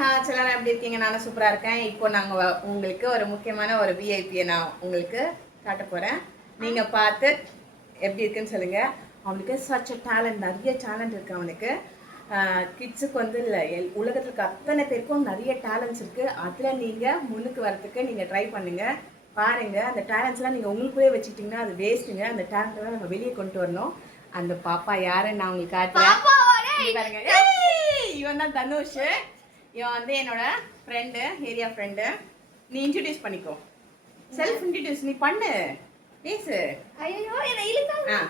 எல்லாரும் எப்படி இருக்கீங்க? நானும் சூப்பரா இருக்கேன். இப்போ நாங்க உங்களுக்கு ஒரு முக்கியமான ஒரு விஐபியை நான் உங்களுக்கு காட்ட போறேன். நீங்க பார்த்து எப்படி இருக்குன்னு சொல்லுங்க. அவனுக்கு சச் டேலண்ட், நிறைய டேலண்ட் இருக்கு அவனுக்கு. கிட்ஸுக்கு வந்து இல்லை, உலகத்தில் இருக்க அத்தனை பேருக்கும் நிறைய டேலண்ட்ஸ் இருக்கு. அதில் நீங்க முன்னுக்கு வரதுக்கு நீங்க ட்ரை பண்ணுங்க. பாருங்க, அந்த டேலண்ட்ஸ்லாம் நீங்க உங்களுக்குள்ளே வச்சுக்கிட்டீங்கன்னா அது வேஸ்ட்டுங்க. அந்த டேலண்ட்லாம் நம்ம வெளியே கொண்டு வரணும். அந்த பாப்பா யாருன்னு நான் உங்களுக்கு காட்டுறேன். பாருங்க, இவன் தான் தனுஷ். இவன் வந்து என்னோட ஃப்ரெண்டு, ஏரியா ஃப்ரெண்டு. நீ இன்ட்ரடியூஸ் பண்ணிக்கோ, செல்ஃப் இன்ட்ரடியூஸ் நீ பண்ணு, பேசு.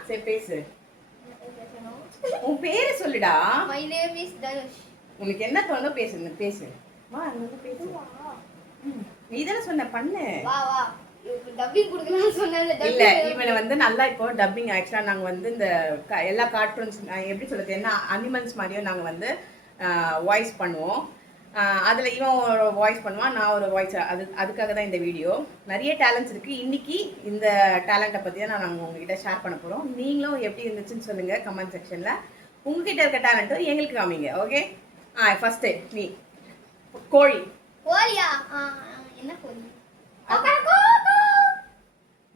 சரி பேசு, உன் பேரை சொல்லுடா. My name is Danush. உனக்கு என்ன தோணுதோ பேசு, பேசு. வா, அங்க பேசு. நீ தானே சொன்ன பண்ணு. வா வா, டப்பிங் கொடுக்கலாம்னு சொன்னேன்ல. இல்ல, இவனை வந்து நல்லா இப்போ டப்பிங் ஆக்சுவலா நாங்க வந்து இந்த எல்லா கார்ட்டூன்ஸ் எப்படி சொல்றது, என்ன அனிமல்ஸ் மாதிரியும் நாங்க வந்து வாய்ஸ் பண்ணுவோம். அதில் இவன் ஒரு வாய்ஸ் பண்ணுவான், நான் ஒரு வாய்ஸ். அதுக்காக தான் இந்த வீடியோ. நிறைய டேலண்ட்ஸ் இருக்குது. இன்றைக்கி இந்த டேலண்ட்டை பற்றி தான் நாங்கள் உங்ககிட்ட ஷேர் பண்ண போகிறோம். நீங்களும் எப்படி இருந்துச்சுன்னு சொல்லுங்கள் கமெண்ட் செக்ஷனில். உங்ககிட்ட இருக்க டேலண்ட்டும் எங்களுக்கு காமிங்க, ஓகே? ஃபஸ்ட்டு நீ கோழி. கோழியா? என்ன கோழி?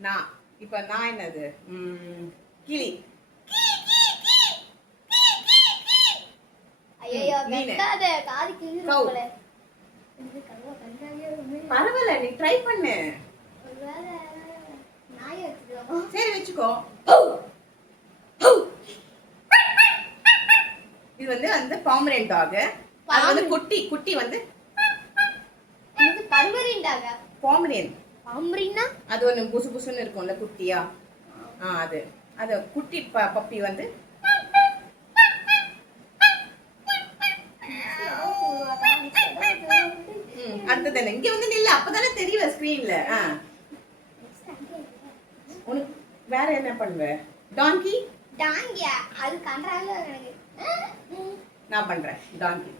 நான் இப்போ நான் என்னது, கிளி. பரவாயில்ல, நீ ட்ரை பண்ணு. சரி வச்சுக்கோ. இது வந்து அந்த பாமரேன் டாக். அது வந்து குட்டி குட்டி வந்து பாமரேன். பாமரேன்னா அது ஒன்று புசு புசுன்னு இருக்கும்ல குட்டியா. அது அது குட்டி பப்பி வந்து அடுத்தது என்ன? இங்க வந்து நில்ல, அப்பதானே தெரியல ஸ்கிரீன்ல. உனக்கு வேற என்ன பண்ணுவ? டாங்கி. டாங்கியா? அது கண்டறாங்க எனக்கு. நான் பண்றேன் டாங்கி.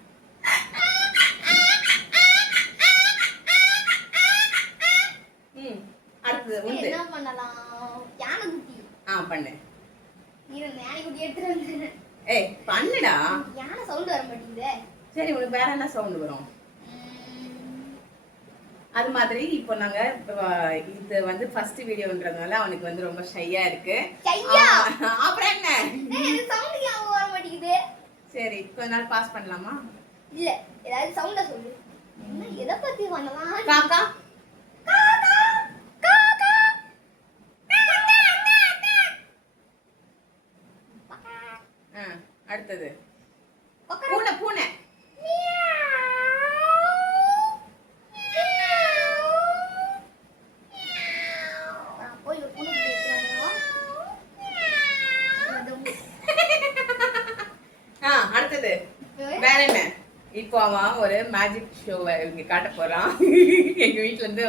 அடுத்தது வந்து என்ன பண்ணலாம்? யானை குட்டி. பண்ணு. நீங்க யானை குட்டி எடுத்துட்டு வந்து. ஏய் பண்ணுடா. யானை சவுண்ட் வர மாட்டேங்குதே. சரி, உனக்கு வேற என்ன சவுண்ட் வரும்? அது மாதிரி இப்போ நாங்க இது வந்து ஃபர்ஸ்ட் வீடியோன்றதுனால அவனுக்கு வந்து ரொம்ப ஷையா இருக்கு. அப்புறம் என்ன, எனக்கு சவுண்ட் ஏன் வர மாட்டேங்குது? சரி, கொஞ்ச நாள் பாஸ் பண்ணலாமா? இல்ல, ஏதாவது சவுண்ட சொல்லு. என்ன எதை பத்தி பண்ணலாம்? காக்கா. காக்கா காக்கா. அடுத்தது பூனை. பூனை. அடுத்தது வேற என்ன? இப்போ அவன் ஒரு மேஜிக் ஷோவை இங்க காட்ட போறான். எங்க வீட்டுல இருந்து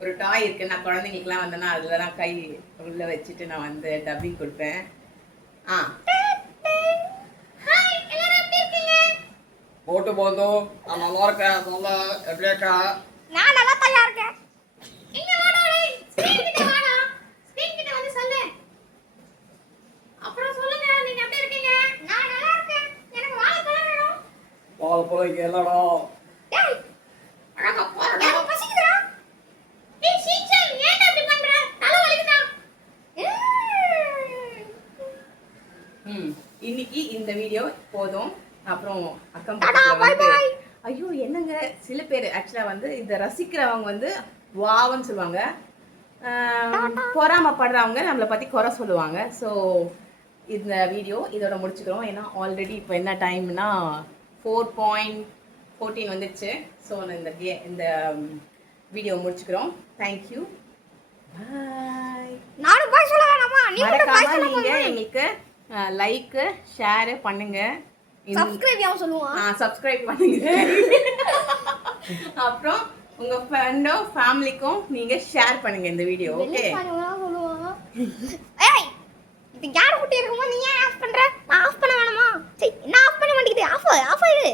ஒரு டாய் இருக்கு. நான் குழந்தைங்களுக்குலாம் வந்தேன்னா அதுல தான் கை உள்ள வச்சுட்டு நான் வந்து டப்பிங் கொடுப்பேன். போட்டு போதும், நான் நல்லா இருக்கேன். நல்லா எப்படி இருக்கா? நான் நல்லா தயா இருக்கேன். இங்க வாடா, ஸ்கிரீன் கிட்ட வாடா. ஸ்கிரீன் கிட்ட வந்து சொல்லு. அப்புறம் சொல்லுங்க, நீங்க எப்படி இருக்கீங்க? நான் நல்லா இருக்கேன். எனக்கு வாழைப்பழம் வேணும். வாழைப்பழம் இங்க இல்லடா. டேய், அழகா போறடா. எனக்கு பசிக்குதுடா. டேய் சீச்சன், ஏன் அப்படி பண்ற? தலை வலிக்குதா? இன்னைக்கு இந்த வீடியோ போதும். அப்புறம் அக்கம் பக்கத்துல வந்து ஐயோ என்னங்க, சில பேர் ஆக்சுவலா வந்து இதை ரசிக்கிறவங்க வந்து வாவன்னு சொல்லுவாங்க. பொறாமப்படுறவங்க நம்மளை பத்தி குறை சொல்லுவாங்க. ஸோ இந்த வீடியோ இதோட முடிச்சுக்கிறோம். ஏன்னா ஆல்ரெடி இப்போ என்ன டைம்னா 4:14 வந்துடுச்சு. ஸோ இந்த வீடியோ முடிச்சுக்கிறோம். தேங்க்யூ, பாய். நானும் பாய் சொல்ல வேணாமா? மறக்காம நீங்க எங்களுக்கு லைக் ஷேர் பண்ணுங்க. சப்ஸ்கிரைப் யாவும் சொல்லுவான். சப்ஸ்கிரைப் பண்ணுங்க. அப்புறம் உங்க ஃப்ரெண்டோ ஃபேமிலிக்கும் நீங்க ஷேர் பண்ணுங்க இந்த வீடியோ, ஓகே? சொல்லுவான். ஏய், இது யார் குட்டி இருக்குமா? நீ ஏன் ஆஃப் பண்ற? நான் ஆஃப் பண்ண வேணாமா? சரி, நான் ஆஃப் பண்ண மாட்டேங்குது. ஆஃப் ஆஃப் ஆயிடு.